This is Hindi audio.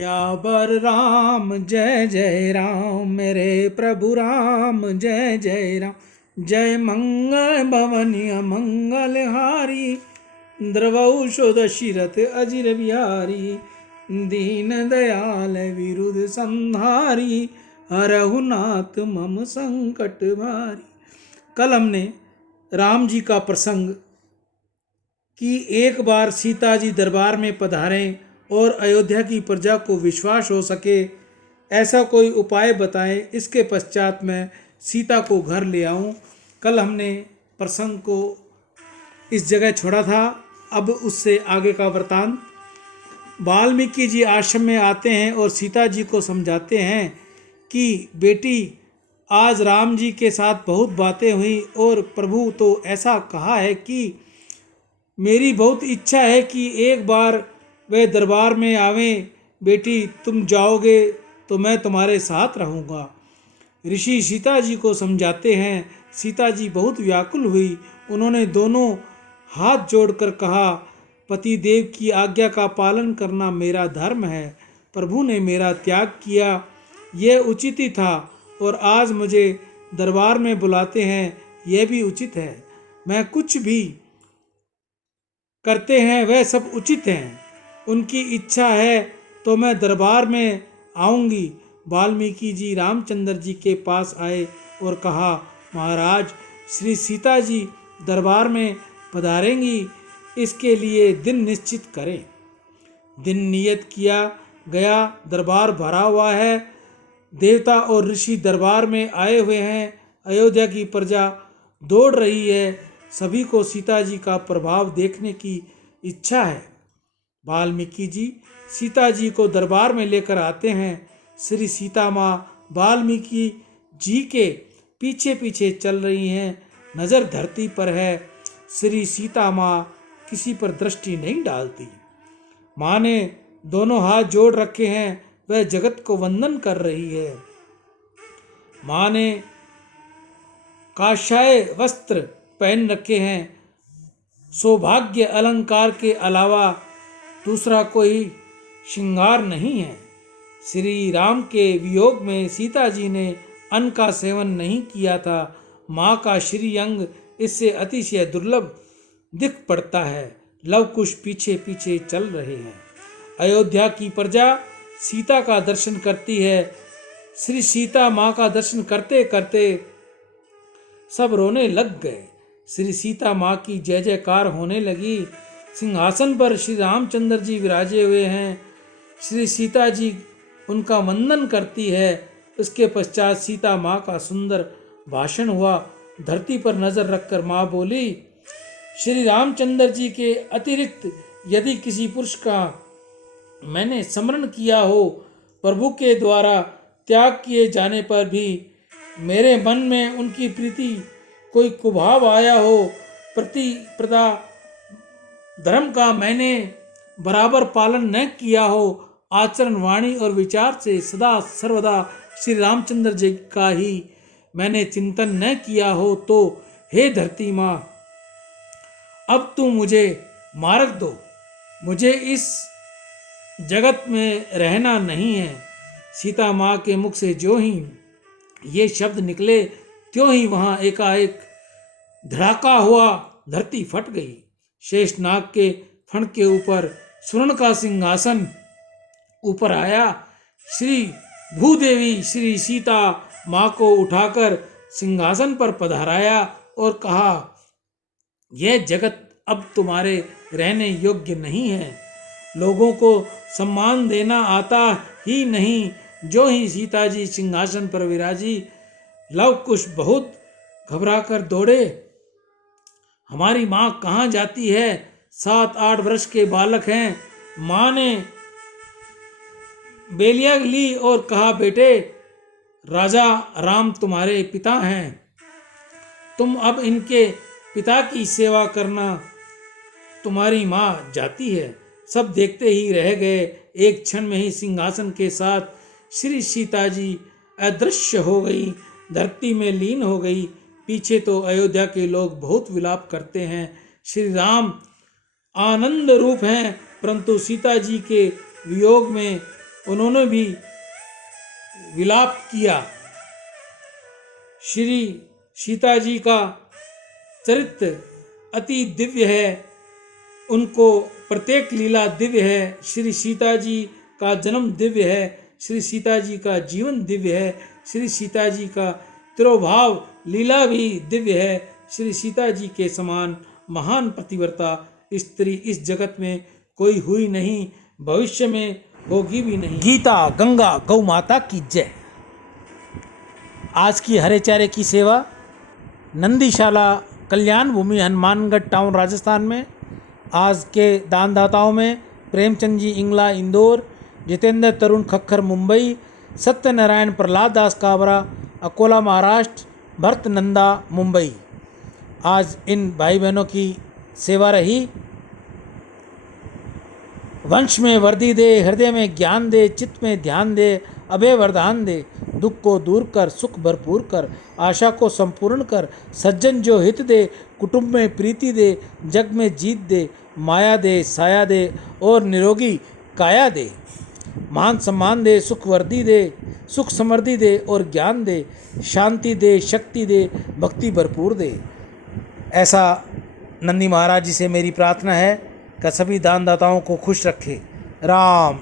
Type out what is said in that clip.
यावर राम जय जय राम, मेरे प्रभु राम जय जय राम। जय मंगल भवनीय मंगलहारी, द्रवौषो दशरथ अजिर बिहारी। दीन दयाल विरुद्ध संहारी, हरहु नाथ मम संकट भारी। कल हमने राम जी का प्रसंग कि एक बार सीता जी दरबार में पधारें और अयोध्या की प्रजा को विश्वास हो सके ऐसा कोई उपाय बताएं, इसके पश्चात मैं सीता को घर ले आऊं। कल हमने प्रसंग को इस जगह छोड़ा था। अब उससे आगे का वृतांत। वाल्मीकि जी आश्रम में आते हैं और सीता जी को समझाते हैं कि बेटी, आज राम जी के साथ बहुत बातें हुई और प्रभु तो ऐसा कहा है कि मेरी बहुत इच्छा है कि एक बार वे दरबार में आवें। बेटी, तुम जाओगे तो मैं तुम्हारे साथ रहूँगा। ऋषि सीता जी को समझाते हैं। सीता जी बहुत व्याकुल हुई। उन्होंने दोनों हाथ जोड़कर कहा, पति देव की आज्ञा का पालन करना मेरा धर्म है। प्रभु ने मेरा त्याग किया, यह उचित ही था, और आज मुझे दरबार में बुलाते हैं, यह भी उचित है। मैं कुछ भी करते हैं वह सब उचित हैं। उनकी इच्छा है तो मैं दरबार में आऊंगी। वाल्मीकि जी रामचंद्र जी के पास आए और कहा, महाराज, श्री सीता जी दरबार में पधारेंगी, इसके लिए दिन निश्चित करें। दिन नियत किया गया। दरबार भरा हुआ है। देवता और ऋषि दरबार में आए हुए हैं। अयोध्या की प्रजा दौड़ रही है। सभी को सीता जी का प्रभाव देखने की इच्छा है। वाल्मीकि जी सीता जी को दरबार में लेकर आते हैं। श्री सीता माँ वाल्मीकि जी के पीछे पीछे चल रही हैं। नज़र धरती पर है। श्री सीता माँ किसी पर दृष्टि नहीं डालती। माँ ने दोनों हाथ जोड़ रखे हैं। वह जगत को वंदन कर रही है। माँ ने काशाय वस्त्र पहन रखे हैं। सौभाग्य अलंकार के अलावा दूसरा कोई श्रृंगार नहीं है। श्री राम के वियोग में सीता जी ने अन्न का सेवन नहीं किया था। माँ का श्री अंग इससे अतिशय दुर्लभ दिख पड़ता है। लव कुश पीछे पीछे चल रहे हैं। अयोध्या की प्रजा सीता का दर्शन करती है। श्री सीता माँ का दर्शन करते करते सब रोने लग गए। श्री सीता माँ की जय जयकार होने लगी। सिंहासन पर श्री रामचंद्र जी विराजे हुए हैं। श्री सीता जी उनका वंदन करती है। इसके पश्चात सीता माँ का सुंदर भाषण हुआ। धरती पर नजर रखकर माँ बोली, श्री रामचंद्र जी के अतिरिक्त यदि किसी पुरुष का मैंने स्मरण किया हो, प्रभु के द्वारा त्याग किए जाने पर भी मेरे मन में उनकी प्रीति कोई कुभाव आया हो, प्रतिप्रदा धर्म का मैंने बराबर पालन न किया हो, आचरण वाणी और विचार से सदा सर्वदा श्री रामचंद्र जी का ही मैंने चिंतन न किया हो, तो हे धरती माँ, अब तुम मुझे मार्ग दो। मुझे इस जगत में रहना नहीं है। सीता माँ के मुख से जो ही ये शब्द निकले, त्यों ही वहाँ एकाएक धड़ाका हुआ। धरती फट गई। शेषनाग के फण के ऊपर स्वर्ण का सिंहासन ऊपर आया। श्री भूदेवी श्री सीता माँ को उठाकर सिंहासन पर पधाराया और कहा, यह जगत अब तुम्हारे रहने योग्य नहीं है। लोगों को सम्मान देना आता ही नहीं। जो ही सीता जी सिंहासन पर विराजी, लव कुश बहुत घबराकर दौड़े। हमारी माँ कहाँ जाती है? 7-8 वर्ष के बालक हैं। माँ ने बेलिया ली और कहा, बेटे, राजा राम तुम्हारे पिता हैं। तुम अब इनके पिता की सेवा करना। तुम्हारी माँ जाती है। सब देखते ही रह गए। एक क्षण में ही सिंहासन के साथ श्री सीता जी अदृश्य हो गई, धरती में लीन हो गई। पीछे तो अयोध्या के लोग बहुत विलाप करते हैं। श्री राम आनंद रूप हैं, परंतु सीता जी के वियोग में उन्होंने भी विलाप किया। श्री सीता जी का चरित्र अति दिव्य है, उनको प्रत्येक लीला दिव्य है। श्री सीता जी का जन्म दिव्य है, श्री सीता जी का जीवन दिव्य है, श्री सीता जी का तिरोभाव लीला भी दिव्य है। श्री सीता जी के समान महान पतिव्रता स्त्री इस जगत में कोई हुई नहीं, भविष्य में होगी भी नहीं। गीता गंगा गौ माता की जय। आज की हरे चारे की सेवा नंदीशाला कल्याण भूमि हनुमानगढ़ टाउन राजस्थान में। आज के दानदाताओं में प्रेमचंद जी इंगला इंदौर, जितेंद्र तरुण खक्खर मुंबई, सत्यनारायण प्रहलाद दास काबरा अकोला महाराष्ट्र, भरत नंदा मुंबई। आज इन भाई बहनों की सेवा रही। वंश में वर्दी दे, हृदय में ज्ञान दे, चित्त में ध्यान दे, अभय वरदान दे, दुख को दूर कर, सुख भरपूर कर, आशा को संपूर्ण कर, सज्जन जो हित दे, कुटुंब में प्रीति दे, जग में जीत दे, माया दे, साया दे और निरोगी काया दे, मान सम्मान दे, सुख वर्दी दे, सुख समृद्धि दे और ज्ञान दे, शांति दे, शक्ति दे, भक्ति भरपूर दे। ऐसा नंदी महाराज जी से मेरी प्रार्थना है कि सभी दानदाताओं को खुश रखे। राम